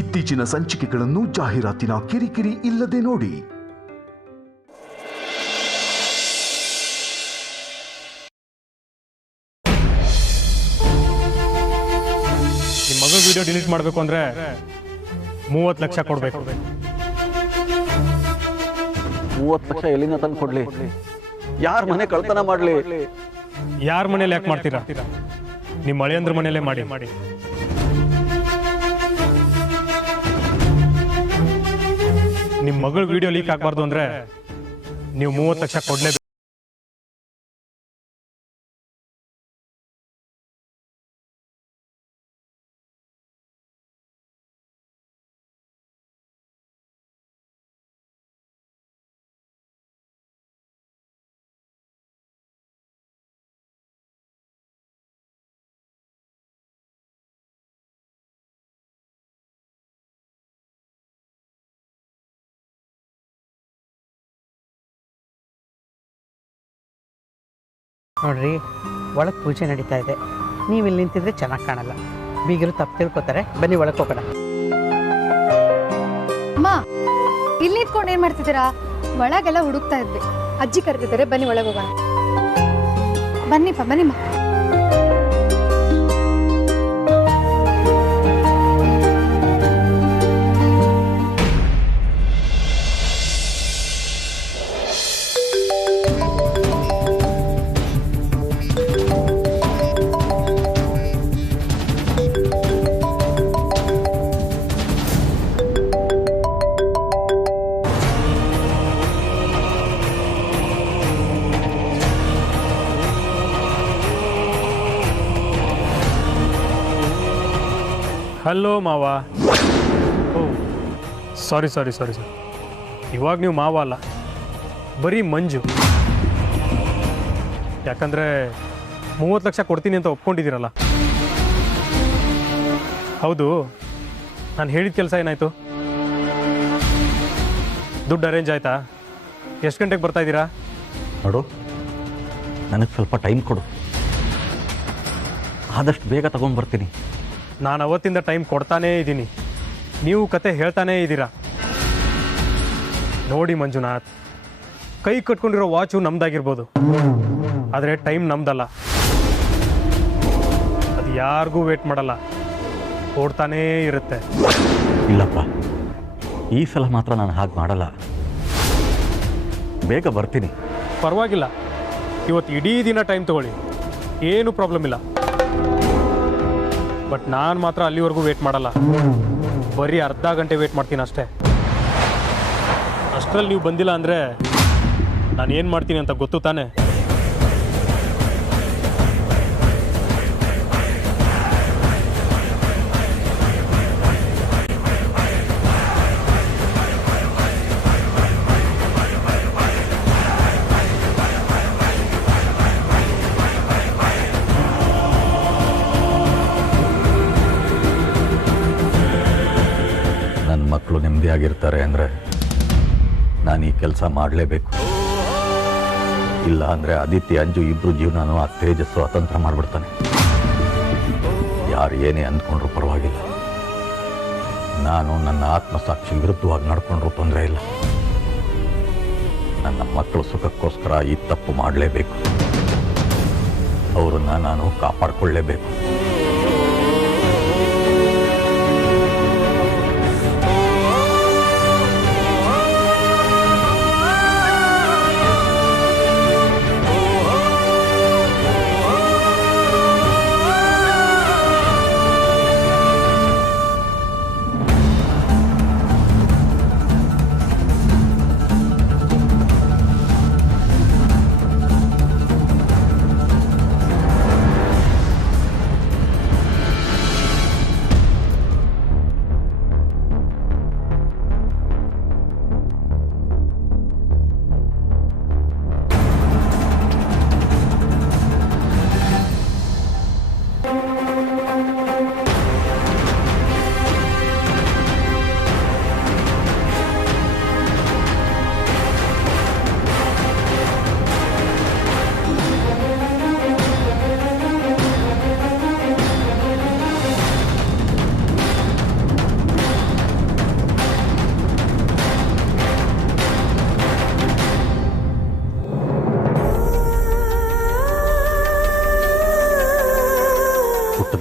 ಇತ್ತೀಚಿನ ಸಂಚಿಕೆಗಳನ್ನು ಜಾಹೀರಾತಿನ ಕಿರಿಕಿರಿ ಇಲ್ಲದೆ ನೋಡಿ. ನಿಮ್ಮ ಮಗ ವಿಡಿಯೋ ಡಿಲೀಟ್ ಮಾಡಬೇಕು ಅಂದ್ರೆ 30 ಲಕ್ಷ ಕೊಡಬೇಕು. 30 ಲಕ್ಷ ಎಲ್ಲಿಂದ ತಂದು ಕೊಡ್ಲಿ? ಯಾರ ಮನೆ ಕಳ್ತನ ಮಾಡ್ಲಿ? ಯಾರ ಮನೇಲಿ ಯಾಕೆ ಮಾಡ್ತೀರಾ? ನಿಮ್ಮ ಅಳಿಯಂದ್ರ ಮನೆಯಲ್ಲೇ ಮಾಡಿ. ನಿಮ್ಮ ಮಗಳ ವಿಡಿಯೋ ಲೀಕ್ ಆಗಬಾರ್ದು ಅಂದ್ರೆ ನೀವು 30 ಲಕ್ಷ ಕೊಡ್ಲೇಬೇಕು. ನೋಡ್ರಿ, ಒಳಗೆ ಪೂಜೆ ನಡೀತಾ ಇದೆ. ನೀವು ಇಲ್ಲಿ ನಿಂತಿದ್ರೆ ಚೆನ್ನಾಗಿ ಕಾಣಲ್ಲ. ಬೀಗರು ತಪ್ಪು ತಿಳ್ಕೊತಾರೆ. ಬನ್ನಿ ಒಳಗೆ ಹೋಗೋಣ. ಅಮ್ಮ, ಇಲ್ಲಿ ನಿಂತ್ಕೊಂಡು ಏನ್ ಮಾಡ್ತಿದ್ದೀರಾ? ಒಳಗೆಲ್ಲ ಹುಡುಕ್ತಾ ಇದ್ವಿ. ಅಜ್ಜಿ ಕರೆದಿದ್ದಾರೆ, ಬನ್ನಿ ಒಳಗೆ ಹೋಗೋಣ. ಬನ್ನಿಪ್ಪ, ಬನ್ನಿಮ್ಮ. ಹಲೋ ಮಾವ. ಓ ಸಾರಿ. ಇವಾಗ ನೀವು ಮಾವ ಅಲ್ಲ, ಬರೀ ಮಂಜು. ಯಾಕಂದರೆ 30 ಲಕ್ಷ ಕೊಡ್ತೀನಿ ಅಂತ ಒಪ್ಕೊಂಡಿದ್ದೀರಲ್ಲ. ಹೌದು, ನಾನು ಹೇಳಿದ ಕೆಲಸ ಏನಾಯಿತು? ದುಡ್ಡು ಅರೇಂಜ್ ಆಯಿತಾ? ಎಷ್ಟು ಗಂಟೆಗೆ ಬರ್ತಾಯಿದ್ದೀರಾ? ನೋಡು, ನನಗೆ ಸ್ವಲ್ಪ ಟೈಮ್ ಕೊಡು. ಆದಷ್ಟು ಬೇಗ ತಗೊಂಡು ಬರ್ತೀನಿ. ನಾನು ಅವತ್ತಿಂದ ಟೈಮ್ ಕೊಡ್ತಾನೇ ಇದ್ದೀನಿ, ನೀವು ಕತೆ ಹೇಳ್ತಾನೇ ಇದ್ದೀರಾ. ನೋಡಿ ಮಂಜುನಾಥ್, ಕೈ ಕಟ್ಕೊಂಡಿರೋ ವಾಚು ನಮ್ದಾಗಿರ್ಬೋದು, ಆದರೆ ಟೈಮ್ ನಮ್ದಲ್ಲ. ಅದು ಯಾರಿಗೂ ವೇಟ್ ಮಾಡಲ್ಲ, ಓಡ್ತಾನೇ ಇರುತ್ತೆ. ಇಲ್ಲಪ್ಪ, ಈ ಸಲ ಮಾತ್ರ ನಾನು ಹಾಗೆ ಮಾಡಲ್ಲ. ಬೇಗ ಬರ್ತೀನಿ. ಪರವಾಗಿಲ್ಲ, ಇವತ್ತು ಇಡೀ ದಿನ ಟೈಮ್ ತಗೊಳ್ಳಿ, ಏನು ಪ್ರಾಬ್ಲಮ್ ಇಲ್ಲ. ಬಟ್ ನಾನು ಮಾತ್ರ ಅಲ್ಲಿವರೆಗೂ ವೇಟ್ ಮಾಡಲ್ಲ, ಬರೀ ಅರ್ಧ ಗಂಟೆ ವೇಟ್ ಮಾಡ್ತೀನಿ ಅಷ್ಟೇ. ಅಷ್ಟರಲ್ಲಿ ನೀವು ಬಂದಿಲ್ಲ ಅಂದರೆ ನಾನು ಏನು ಮಾಡ್ತೀನಿ ಅಂತ ಗೊತ್ತು ತಾನೆ? ಮಕ್ಕಳು ನೆಮ್ಮದಿಯಾಗಿರ್ತಾರೆ ಅಂದರೆ ನಾನು ಈ ಕೆಲಸ ಮಾಡಲೇಬೇಕು. ಇಲ್ಲ ಅಂದರೆ ಆದಿತ್ಯ, ಅಂಜು ಇಬ್ಬರು ಜೀವನನೂ ಆ ತೇಜಸ್ಸು ಅತಂತ್ರ ಮಾಡಿಬಿಡ್ತಾನೆ. ಯಾರು ಏನೇ ಅಂದ್ಕೊಂಡ್ರೂ ಪರವಾಗಿಲ್ಲ, ನಾನು ನನ್ನ ಆತ್ಮಸಾಕ್ಷಿ ವಿರುದ್ಧವಾಗಿ ನಡ್ಕೊಂಡ್ರೂ ತೊಂದರೆ ಇಲ್ಲ. ನನ್ನ ಮಕ್ಕಳು ಸುಖಕ್ಕೋಸ್ಕರ ಈ ತಪ್ಪು ಮಾಡಲೇಬೇಕು. ಅವರನ್ನು ನಾನು ಕಾಪಾಡಿಕೊಳ್ಳಲೇಬೇಕು.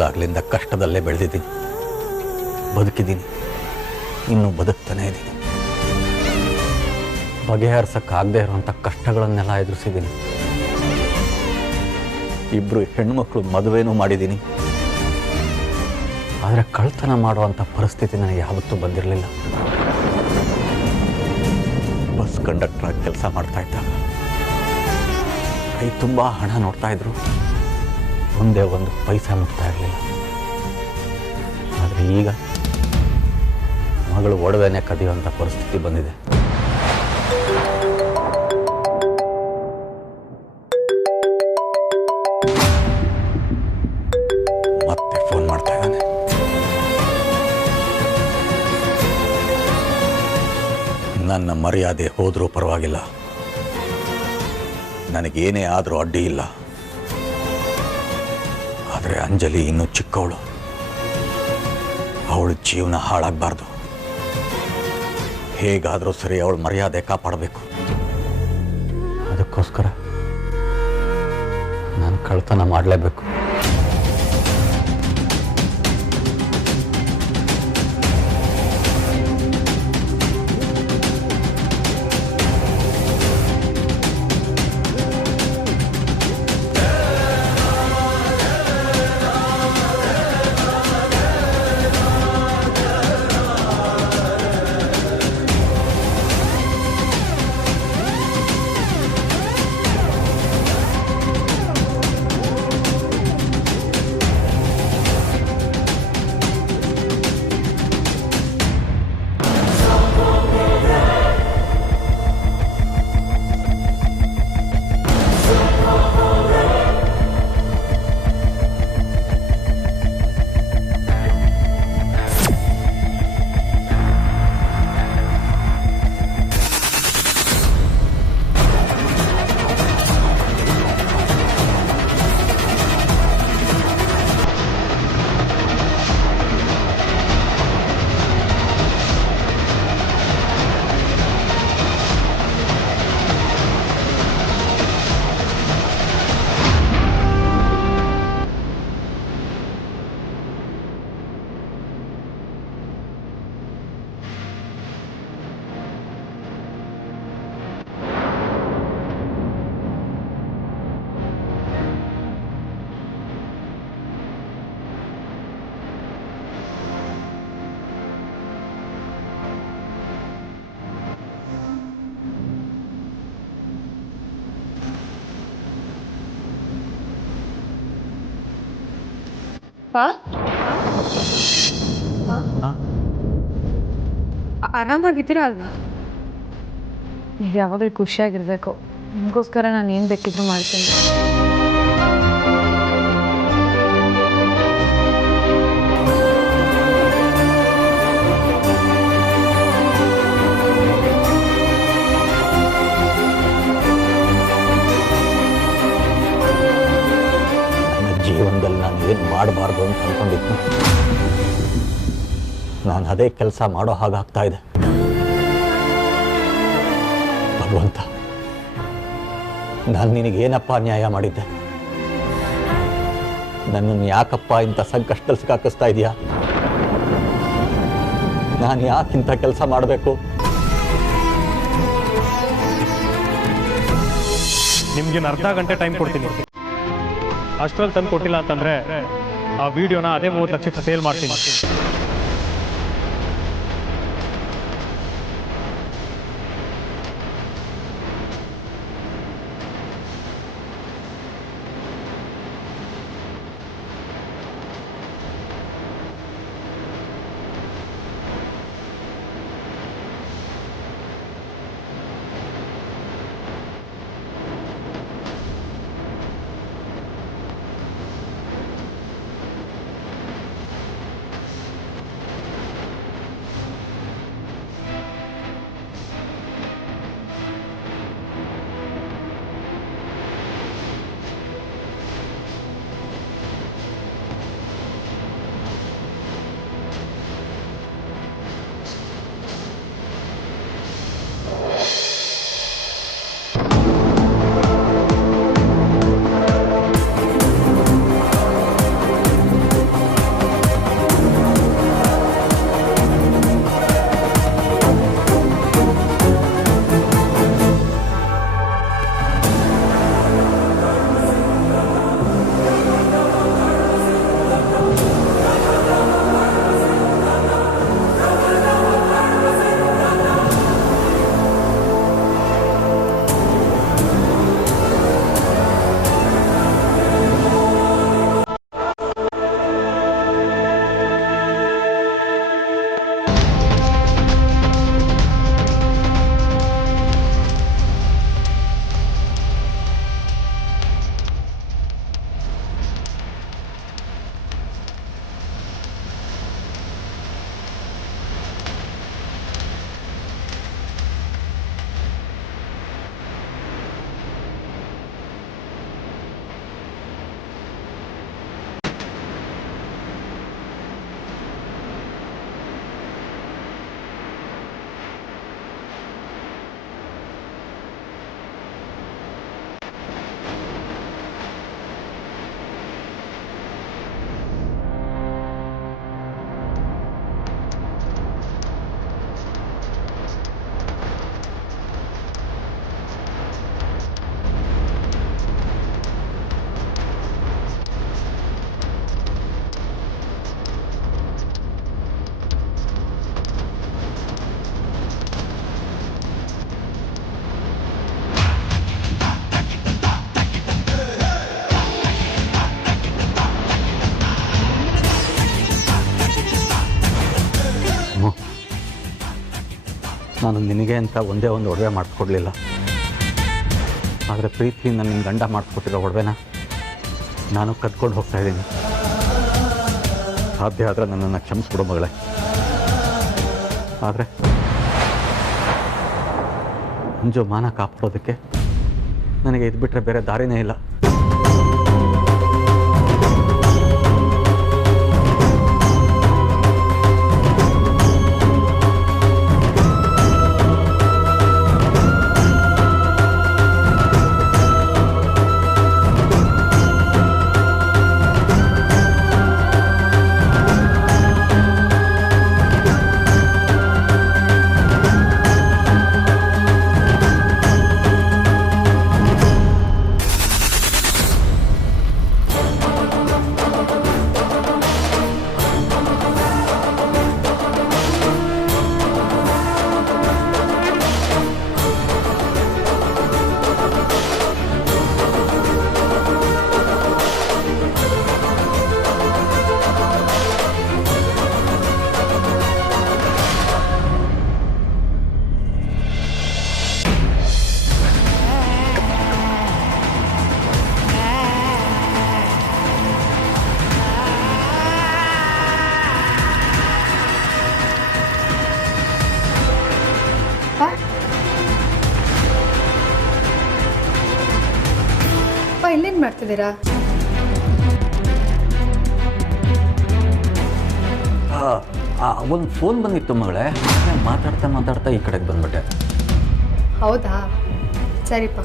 ಹುಟ್ಟಿದಾಗಲಿಂದ ಕಷ್ಟದಲ್ಲೇ ಬೆಳೆದಿದ್ದೀನಿ, ಬದುಕಿದ್ದೀನಿ, ಇನ್ನೂ ಬದುಕ್ತಾನೇ ಇದ್ದೀನಿ. ಬಗೆಹರಿಸಕ್ಕಾಗದೇ ಇರುವಂಥ ಕಷ್ಟಗಳನ್ನೆಲ್ಲ ಎದುರಿಸಿದ್ದೀನಿ. ಇಬ್ಬರು ಹೆಣ್ಮಕ್ಳು ಮದುವೆನೂ ಮಾಡಿದ್ದೀನಿ. ಆದರೆ ಕಳ್ತನ ಮಾಡುವಂಥ ಪರಿಸ್ಥಿತಿ ನನಗೆ ಯಾವತ್ತೂ ಬಂದಿರಲಿಲ್ಲ. ಬಸ್ ಕಂಡಕ್ಟರ್ ಕೆಲಸ ಮಾಡ್ತಾ ಇದ್ದಾಗ ಕೈ ತುಂಬ ಹಣ ನೋಡ್ತಾ ಇದ್ರು, ಒಂದೇ ಒಂದು ಪೈಸಾ ಮುಟ್ತಾ ಇರಲಿಲ್ಲ. ಆದರೆ ಈಗ ಮಗಳು ಒಡವೆನೇ ಕದಿಯುವಂಥ ಪರಿಸ್ಥಿತಿ ಬಂದಿದೆ. ಮತ್ತೆ ಫೋನ್ ಮಾಡ್ತಾ ಇದ್ದಾನೆ. ನನ್ನ ಮರ್ಯಾದೆ ಹೋದರೂ ಪರವಾಗಿಲ್ಲ, ನನಗೇನೇ ಆದರೂ ಅಡ್ಡಿ ಇಲ್ಲ. ಆದರೆ ಅಂಜಲಿ ಇನ್ನೂ ಚಿಕ್ಕವಳು, ಅವಳ ಜೀವನ ಹಾಳಾಗಬಾರ್ದು. ಹೇಗಾದರೂ ಸರಿ ಅವಳ ಮರ್ಯಾದೆ ಕಾಪಾಡಬೇಕು. ಅದಕ್ಕೋಸ್ಕರ ನಾನು ಕಳ್ತನ ಮಾಡಲೇಬೇಕು. ಆರಾಮಾಗಿದ್ದೀರಾ ಅಲ್ವಾ? ನೀವು ಯಾವಾಗಲೂ ಖುಷಿಯಾಗಿರಬೇಕು. ನಿಮಗೋಸ್ಕರ ನಾನು ಏನು ಬೇಕಿದ್ರು ಮಾಡ್ತೀನಿ. ನನ್ನ ಜೀವನದಲ್ಲಿ ನಾನು ಏನು ಮಾಡಬಾರ್ದು ಅಂತ ಅಂದ್ಕೊಂಡಿದ್ನು, ನಾನು ಅದೇ ಕೆಲಸ ಮಾಡೋ ಹಾಗಾಗ್ತಾ ಇದೆ. ಭಗವಂತ, ನಾನು ನಿನಗೇನಪ್ಪ ಅನ್ಯಾಯ ಮಾಡಿದ್ದೆ? ನನ್ನನ್ನು ಯಾಕಪ್ಪ ಇಂಥ ಸಂಕಷ್ಟದಲ್ಲಿ ಸಿಕ್ಕಾಕಿಸ್ತಾ ಇದೆಯಾ? ನಾನು ಯಾಕಿಂಥ ಕೆಲಸ ಮಾಡಬೇಕು? ನಿಮ್ಗೇನು ಅರ್ಧ ಗಂಟೆ ಟೈಮ್ ಕೊಡ್ತೀನಿ. ಅಷ್ಟರಲ್ಲಿ ತಂದು ಕೊಟ್ಟಿಲ್ಲ ಅಂತಂದ್ರೆ ಆ ವಿಡಿಯೋನ ಅದೇ 30 ಲಕ್ಷಕ್ಕೆ ಸೇಲ್ ಮಾಡ್ತೀನಿ. ನಾನು ನಿನಗೆ ಅಂತ ಒಂದೇ ಒಂದು ಒಡವೆ ಮಾಡಿಸ್ಕೊಡ್ಲಿಲ್ಲ. ಆದರೆ ಪ್ರೀತಿಯಿಂದ ನಿನ್ನ ಗಂಡ ಮಾಡಿಸ್ಕೊಟ್ಟಿರೋ ಒಡವೆನ ನಾನು ಕದ್ಕೊಂಡು ಹೋಗ್ತಾ ಇದ್ದೀನಿ. ಸಾಧ್ಯ ಆದರೆ ನನ್ನನ್ನು ಕ್ಷಮಿಸ್ಬಿಡು ಮಗಳೇ. ಆದರೆ ಮಂಜು ಮಾನ ಕಾಪಾಡೋದಕ್ಕೆ ನನಗೆ ಇದು ಬಿಟ್ಟರೆ ಬೇರೆ ದಾರಿನೇ ಇಲ್ಲ. ಇಲ್ಲೇನು ಮಾಡ್ತಿದ್ದೀರಾ? ಒಂದು ಫೋನ್ ಬಂದಿತ್ತು ಮಗಳೇ, ಮಾತಾಡ್ತಾ ಮಾತಾಡ್ತಾ ಈ ಕಡೆಗೆ ಬಂದ್ಬಿಟ್ಟೆ. ಹೌದಾ, ಸರಿಪ್ಪ.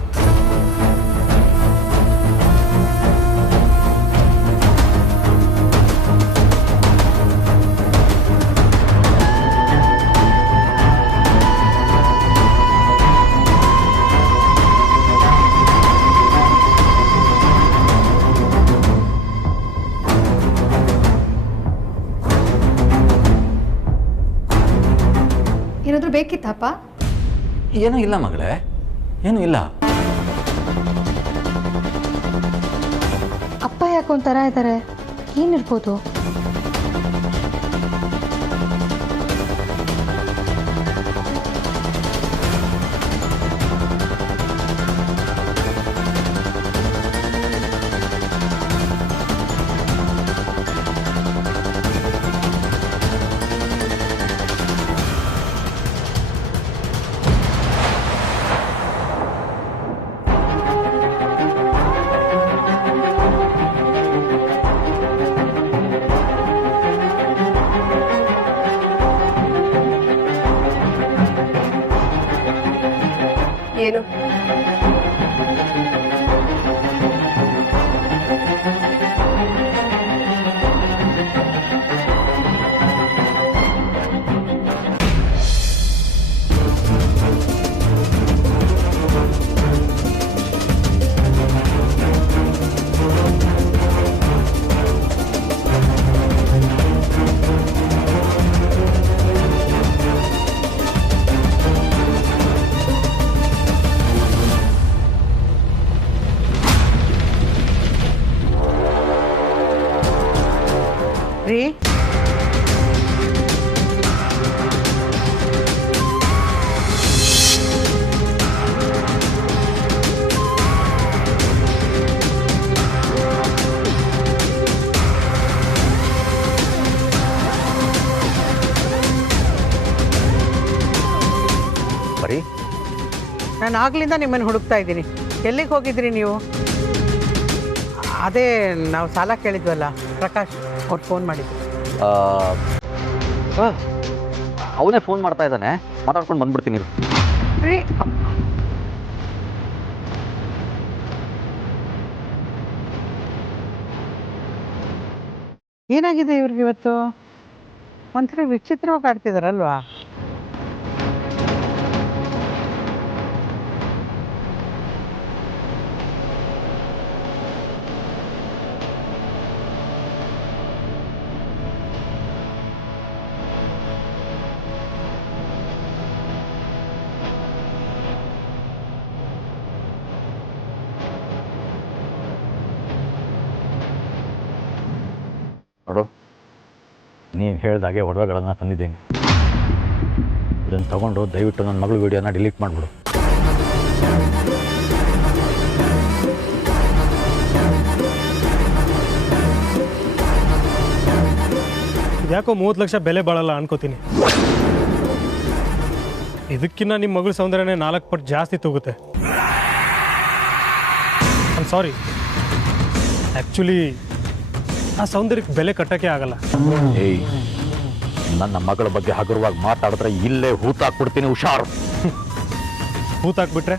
ಏನಾದರೂ ಬೇಕಿತ್ತಪ್ಪ? ಏನೂ ಇಲ್ಲ ಮಗಳೇ, ಏನೂ ಇಲ್ಲ. ಅಪ್ಪ ಯಾಕೆ ಒಂಥರ ಇದ್ದಾರೆ, ಏನಿರ್ಬೋದು? ಏನು? ರೀ, ಬರೀ ನಾನು ಆಗ್ಲಿಂದ ನಿಮ್ಮನ್ನು ಹುಡುಕ್ತಾ ಇದ್ದೀನಿ. ಎಲ್ಲಿಗೆ ಹೋಗಿದ್ರಿ ನೀವು? ಅದೇ ನಾವು ಸಾಲ ಕೇಳಿದ್ವಲ್ಲ, ಪ್ರಕಾಶ್ ಅವ್ರು ಫೋನ್ ಮಾಡಿದ್ರು. ಅವನೇ ಫೋನ್ ಮಾಡ್ತಾ ಇದ್ದಾನೆ, ಮಾತಾಡ್ಕೊಂಡು ಬಂದ್ಬಿಡ್ತೀನಿ. ರೀ, ಏನಾಗಿದೆ ಇವ್ರಿಗೆ ಇವತ್ತು? ಒಂಥರ ವಿಚಿತ್ರವಾಗಿ ಆಡ್ತಿದಾರಲ್ವಾ? ನೋಡು, ನೀವು ಹೇಳ್ದಾಗೆ ಒಡವೆಗಳನ್ನು ತಂದಿದ್ದೀನಿ. ಇದನ್ನು ತಗೊಂಡು ದಯವಿಟ್ಟು ನನ್ನ ಮಗಳ ವಿಡಿಯೋನ ಡಿಲೀಟ್ ಮಾಡಿಬಿಡು. ಯಾಕೋ 30 ಲಕ್ಷ ಬೆಲೆ ಬಾಳಲ್ಲ ಅನ್ಕೋತೀನಿ. ಇದಕ್ಕಿನ್ನ ನಿಮ್ಮ ಮಗಳ ಸೌಂದರ್ಯನೇ 4 ಪಟ್ಟು ಜಾಸ್ತಿ ತೂಗುತ್ತೆ. ಸಾರಿ, ಆ್ಯಕ್ಚುಲಿ ಆ ಸೌಂದರ್ಯಕ್ಕೆ ಬೆಲೆ ಕಟ್ಟೋಕ್ಕೆ ಆಗಲ್ಲ. ಏಯ್, ನನ್ನ ಮಗಳ ಬಗ್ಗೆ ಹಗುರವಾಗಿ ಮಾತಾಡಿದ್ರೆ ಇಲ್ಲೇ ಹೂತಾಕ್ಬಿಡ್ತೀನಿ, ಹುಷಾರು. ಹೂತಾಕ್ಬಿಟ್ರೆ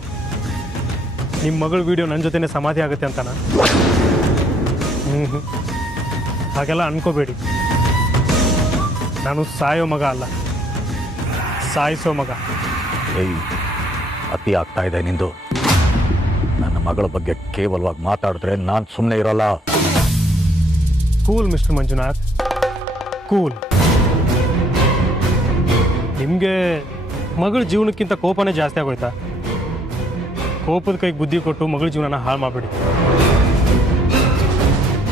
ನಿಮ್ಮ ಮಗಳ ವಿಡಿಯೋ ನನ್ನ ಜೊತೆನೇ ಸಮಾಧಿ ಆಗುತ್ತೆ ಅಂತನಾ? ಹಾಗೆಲ್ಲ ಅನ್ಕೋಬೇಡಿ. ನಾನು ಸಾಯೋ ಮಗ ಅಲ್ಲ, ಸಾಯಿಸೋ ಮಗ. ಏಯ್, ಅತಿ ಆಗ್ತಾ ಇದೆ ನಿಂದು. ನನ್ನ ಮಗಳ ಬಗ್ಗೆ ಕೇವಲವಾಗಿ ಮಾತಾಡಿದ್ರೆ ನಾನು ಸುಮ್ಮನೆ ಇರೋಲ್ಲ. Cool mister Manjunath, cool. ನಿಮಗೆ ಮಗಳ ಜೀವನಕ್ಕಿಂತ ಕೋಪನೇ ಜಾಸ್ತಿ ಆಗೋಯ್ತಾ? ಕೋಪದ ಕೈಗೆ ಬುದ್ಧಿ ಕೊಟ್ಟು ಮಗಳ ಜೀವನನ ಹಾಳು ಮಾಡಬೇಡಿ.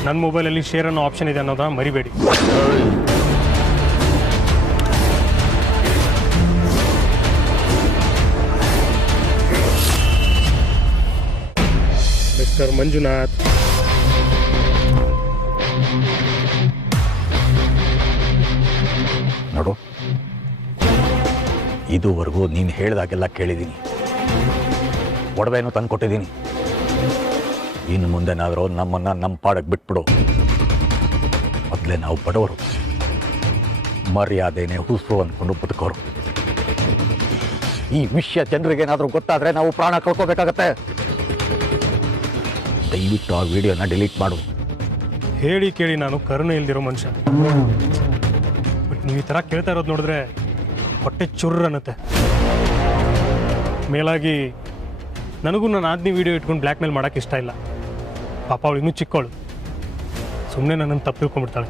ನನ್ನ ಮೊಬೈಲಲ್ಲಿ ಶೇರ್ ಅನ್ನೋ ಆಪ್ಷನ್ ಇದೆ ಅನ್ನೋದನ್ನ ಮರಿಬೇಡಿ. ಮಿಸ್ಟರ್ ಮಂಜುನಾಥ್, ನೋಡು, ಇದುವರೆಗೂ ನೀನು ಹೇಳಿದಾಗೆಲ್ಲ ಕೇಳಿದ್ದೀನಿ, ಒಡವೆನೂ ತಂದು ಕೊಟ್ಟಿದ್ದೀನಿ. ಇನ್ನು ಮುಂದೆನಾದರೂ ನಮ್ಮನ್ನು ನಮ್ಮ ಪಾಡಕ್ಕೆ ಬಿಟ್ಬಿಡು. ಮೊದಲೇ ನಾವು ಬಡವರು, ಮರ್ಯಾದೆನೇ ಹುಸುರು ಅಂದ್ಕೊಂಡು ಬದುಕೋರು. ಈ ವಿಷಯ ಜನರಿಗೇನಾದರೂ ಗೊತ್ತಾದರೆ ನಾವು ಪ್ರಾಣ ಕಳ್ಕೋಬೇಕಾಗತ್ತೆ. ದಯವಿಟ್ಟು ಆ ವಿಡಿಯೋನ ಡಿಲೀಟ್ ಮಾಡು. ಹೇಳಿ ಕೇಳಿ ನಾನು ಕರುಣೆ ಇಲ್ದಿರೋ ಮನುಷ್ಯ. ಬಟ್ ನೀವು ಈ ಥರ ಕೇಳ್ತಾ ಇರೋದು ನೋಡಿದ್ರೆ ಹೊಟ್ಟೆ ಚುರ್ರ ಅನ್ನತ್ತೆ. ಮೇಲಾಗಿ ನನಗೂ ನನ್ನ ಆದ್ನಿ ವಿಡಿಯೋ ಇಟ್ಕೊಂಡು ಬ್ಲ್ಯಾಕ್ ಮೇಲ್ ಮಾಡೋಕ್ಕೆ ಇಷ್ಟ ಇಲ್ಲ. ಪಾಪ ಅವಳು ಇನ್ನೂ ಚಿಕ್ಕವಳು, ಸುಮ್ಮನೆ ನನ್ನನ್ನು ತಪ್ಪು ತಿಳ್ಕೊಂಡ್ಬಿಡ್ತಾಳೆ.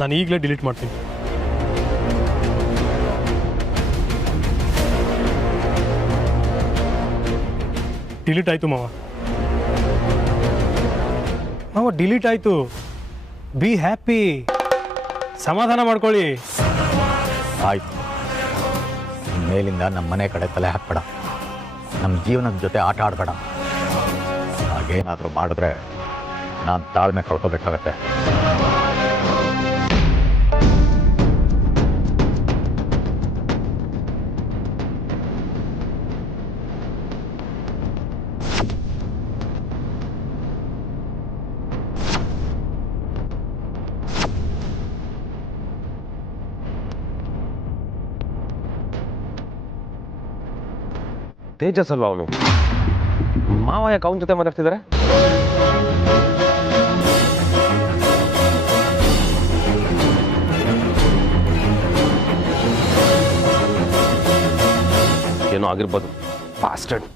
ನಾನು ಈಗಲೇ ಡಿಲೀಟ್ ಮಾಡ್ತೀನಿ. ಡಿಲೀಟ್ ಆಯಿತು ಮಾವ. ಡಿಲೀಟ್ ಆಯಿತು. ಬಿ ಹ್ಯಾಪಿ, ಸಮಾಧಾನ ಮಾಡ್ಕೊಳ್ಳಿ. ಆಯ್ತು, ಮೇಲಿಂದ ನಮ್ಮ ಮನೆ ಕಡೆ ತಲೆ ಹಾಕ್ಬೇಡ, ನಮ್ಮ ಜೀವನದ ಜೊತೆ ಆಟ ಆಡಬೇಡ. ಹಾಗೇನಾದರೂ ಮಾಡಿದ್ರೆ ನಾನು ತಾಳ್ಮೆ ಕಳ್ಕೋಬೇಕಾಗತ್ತೆ. ತೇಜಸ್ ಅಲ್ವಾ ಅವನು? ಮಾವ ಯಾಕೆ ಅವನ ಜೊತೆ ಮಾತಾಡ್ತಿದ್ದಾರೆ? ಏನೋ ಆಗಿರ್ಬೋದು. ಬಾಸ್ಟರ್ಡ್.